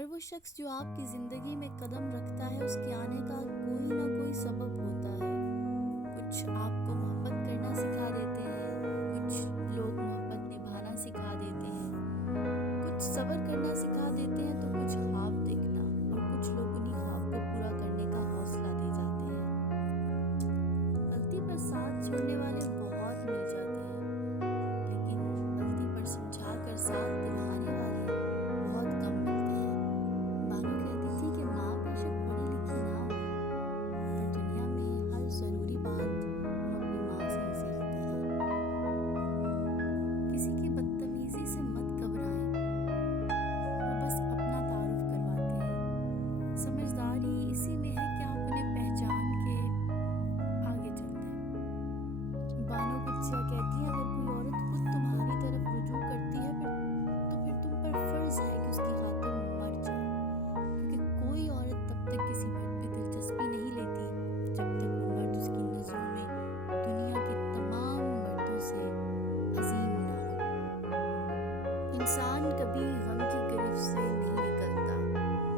हर वो शख्स जो आपकी ज़िंदगी में कदम रखता है उसके आने का कोई ना कोई सबब होता है। कुछ आपको मोहब्बत करना सिखा देते हैं, कुछ लोग मोहब्बत निभाना सिखा देते हैं, कुछ सब्र करना सिखा देते हैं, तो कुछ ख्वाब देखना, और कुछ लोग उन्हीं ख्वाब को पूरा करने का हौसला दे जाते हैं। गलती पर साथ छोड़ने वाले बहुत मिल जाते हैं, लेकिन गलती पर समझा कर साथ निभाने वाले बहुत कम मिलते हैं। बानो कहती थी कि माँ बेशक पढ़ी लिखी ना हो, पर दुनिया में हर ज़रूरी बात हम अपनी माँ से ही सीखते हैं। किसी की बदतमीज़ी से मत घबराएं, वो बस अपना तारुफ करवाते हैं। समझदारी इसी में है कि आप उन्हें पहचान के आगे चलते हैं। बानो कुत्सिया कहती है, अगर कोई औरत खुद तुम्हारी तरफ रुजू करती है फिर तुम पर फ़र्ज़ है कि उसकी खातिर मर जाओ, क्योंकि कोई औरत तब तक किसी मर्द में दिलचस्पी नहीं लेती जब तक वो मर्द उसकी नज़रों में दुनिया के तमाम मर्दों से अजीम ना हो। इंसान कभी गम की गिरफ्त से नहीं निकलता,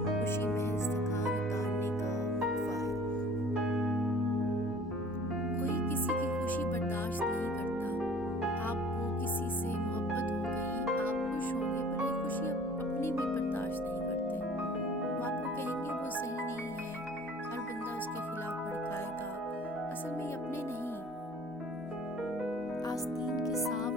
खुशी महज थकान उतारने का वक्फा है। कोई किसी की खुशी बर्दाश्त नहीं करता। आपको किसी से मोहब्बत हो गई, आप खुश हो गए, पर ये खुशी अपने भी बर्दाश्त नहीं करते। वो आपको कहेंगे वो सही नहीं है, हर बंदा उसके खिलाफ भड़काएगा। असल में ये अपने नहीं, आस्तीन के सांप